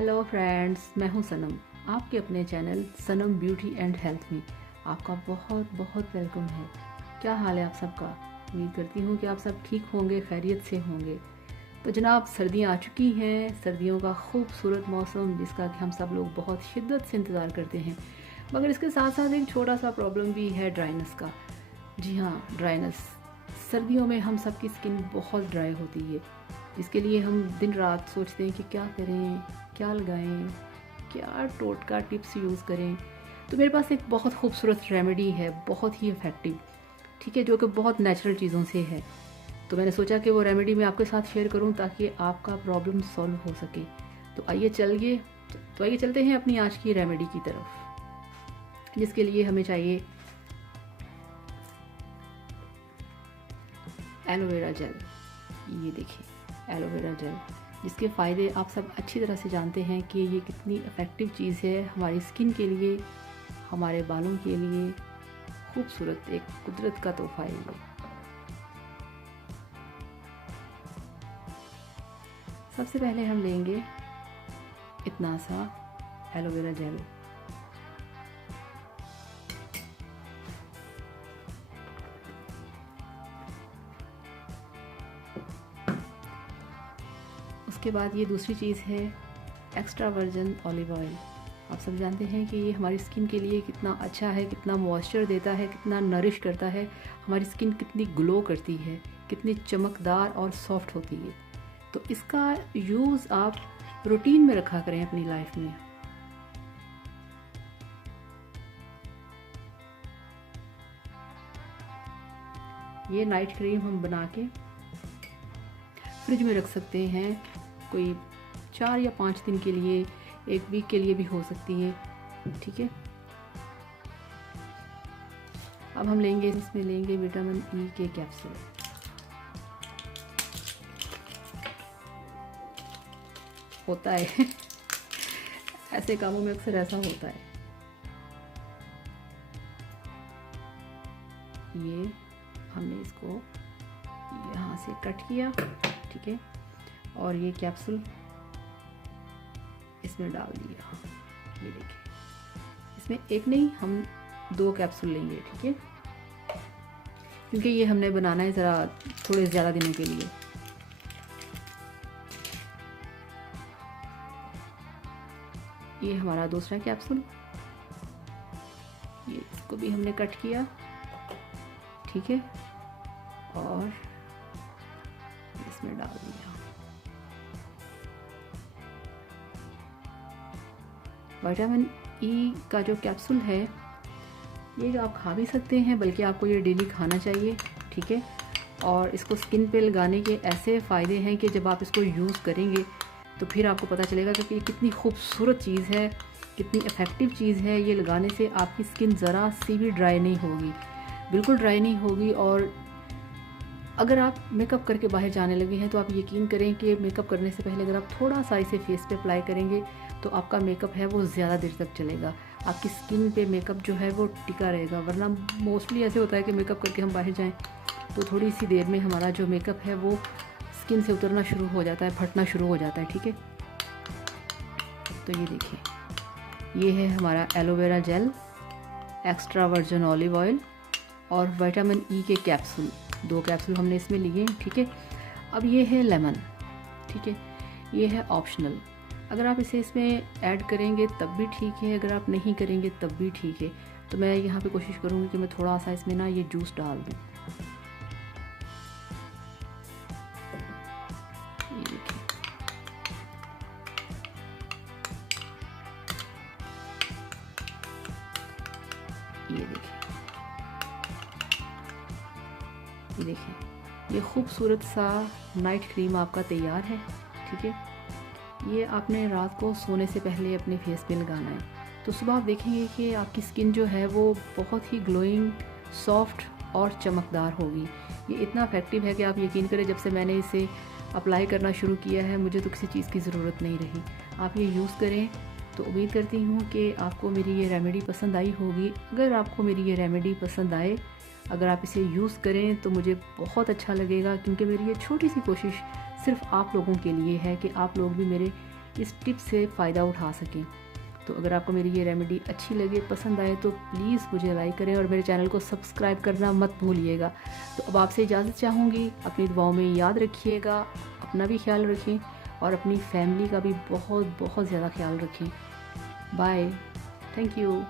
Hello friends, मैं हूं सनम। आपके अपने channel Sanam beauty and health में आपका बहुत बहुत वेलकम है। क्या हाल है आप सबका? उम्मीद करती हूं कि आप सब ठीक होंगे, खैरियत से होंगे। तो जनाब, सर्दियां आ चुकी हैं। सर्दियों का खूबसूरत मौसम जिसका कि हम सब लोग बहुत शिद्दत से इंतज़ार करते हैं, मगर इसके साथ साथ एक छोटा सा प्रॉब्लम भी है, ड्राइनेस का। जी हाँ, ड्राइनेस। सर्दियों में हम सब की स्किन बहुत ड्राई होती है, जिसके लिए हम दिन रात सोचते हैं कि क्या करें, क्या लगाएं, क्या टोटका टिप्स यूज़ करें। तो मेरे पास एक बहुत खूबसूरत रेमेडी है, बहुत ही इफ़ेक्टिव, ठीक है, जो कि बहुत नेचुरल चीज़ों से है। तो मैंने सोचा कि वो रेमेडी मैं आपके साथ शेयर करूं ताकि आपका प्रॉब्लम सॉल्व हो सके। तो आइए चलते हैं अपनी आज की रेमेडी की तरफ, जिसके लिए हमें चाहिए एलोवेरा जेल। ये देखिए एलोवेरा जेल, जिसके फ़ायदे आप सब अच्छी तरह से जानते हैं कि ये कितनी इफ़ेक्टिव चीज़ है हमारी स्किन के लिए, हमारे बालों के लिए। खूबसूरत एक कुदरत का तोहफ़ा है ये। सबसे पहले हम लेंगे इतना सा एलोवेरा जेल। उसके बाद ये दूसरी चीज़ है एक्स्ट्रा वर्जिन ऑलिव ऑयल। आप सब जानते हैं कि ये हमारी स्किन के लिए कितना अच्छा है, कितना मॉइस्चर देता है, कितना नरिश करता है, हमारी स्किन कितनी ग्लो करती है, कितनी चमकदार और सॉफ्ट होती है। तो इसका यूज़ आप रूटीन में रखा करें अपनी लाइफ में। ये नाइट क्रीम हम बना के फ्रिज में रख सकते हैं, कोई 4 या 5 दिन के लिए, 1 वीक के लिए भी हो सकती है, ठीक है। अब हम लेंगे, इसमें लेंगे विटामिन ई के कैप्सूल। होता है ऐसे कामों में अक्सर ऐसा होता है। ये हमने इसको यहाँ से कट किया, ठीक है, और ये कैप्सूल इसमें डाल दिया। ये देखिए, इसमें एक नहीं, हम 2 कैप्सूल लेंगे, ठीक है, क्योंकि ये हमने बनाना है ज़रा थोड़े ज़्यादा दिनों के लिए। ये हमारा दूसरा कैप्सूल, ये इसको भी हमने कट किया, ठीक है, और इसमें डाल दिया। विटामिन ई का जो कैप्सूल है, ये आप खा भी सकते हैं, बल्कि आपको ये डेली खाना चाहिए, ठीक है। और इसको स्किन पे लगाने के ऐसे फ़ायदे हैं कि जब आप इसको यूज़ करेंगे तो फिर आपको पता चलेगा कि ये कितनी खूबसूरत चीज़ है, कितनी इफ़ेक्टिव चीज़ है। ये लगाने से आपकी स्किन ज़रा सी भी ड्राई नहीं होगी, बिल्कुल ड्राई नहीं होगी। और अगर आप मेकअप करके बाहर जाने लगे हैं तो आप यकीन करें कि मेकअप करने से पहले अगर आप थोड़ा सा इसे फेस पे अप्लाई करेंगे तो आपका मेकअप है वो ज़्यादा देर तक चलेगा, आपकी स्किन पे मेकअप जो है वो टिका रहेगा। वरना मोस्टली ऐसे होता है कि मेकअप करके हम बाहर जाएं तो थोड़ी सी देर में हमारा जो मेकअप है वो स्किन से उतरना शुरू हो जाता है, फटना शुरू हो जाता है, ठीक है। तो ये देखिए, ये है हमारा aloe vera gel, extra virgin olive oil और विटामिन ई के कैप्सूल। 2 कैप्सूल हमने इसमें लिए, ठीक है। अब ये है लेमन, ठीक है, ये है ऑप्शनल। अगर आप इसे इसमें ऐड करेंगे तब भी ठीक है, अगर आप नहीं करेंगे तब भी ठीक है। तो मैं यहाँ पे कोशिश करूँगी कि मैं थोड़ा सा इसमें ना ये जूस डाल दूँ। ये देखिए, ये देखिए, ये देखिए, ये खूबसूरत सा नाइट क्रीम आपका तैयार है, ठीक है। ये आपने रात को सोने से पहले अपने फेस पे लगाना है, तो सुबह आप देखेंगे कि आपकी स्किन जो है वो बहुत ही ग्लोइंग, सॉफ्ट और चमकदार होगी। ये इतना इफेक्टिव है कि आप यकीन करें, जब से मैंने इसे अप्लाई करना शुरू किया है मुझे तो किसी चीज़ की ज़रूरत नहीं रही। आप ये यूज़ करें। तो उम्मीद करती हूँ कि आपको मेरी ये रेमेडी पसंद आई होगी। अगर आपको मेरी ये रेमेडी पसंद आए, अगर आप इसे यूज़ करें तो मुझे बहुत अच्छा लगेगा, क्योंकि मेरी ये छोटी सी कोशिश सिर्फ आप लोगों के लिए है कि आप लोग भी मेरे इस टिप से फ़ायदा उठा सकें। तो अगर आपको मेरी ये रेमेडी अच्छी लगे, पसंद आए, तो प्लीज़ मुझे लाइक करें और मेरे चैनल को सब्सक्राइब करना मत भूलिएगा। तो अब आपसे इजाज़त चाहूँगी, अपनी दुआओं में याद रखिएगा, अपना भी ख्याल रखें और अपनी फैमिली का भी बहुत बहुत ज़्यादा ख्याल रखें। Bye, thank you.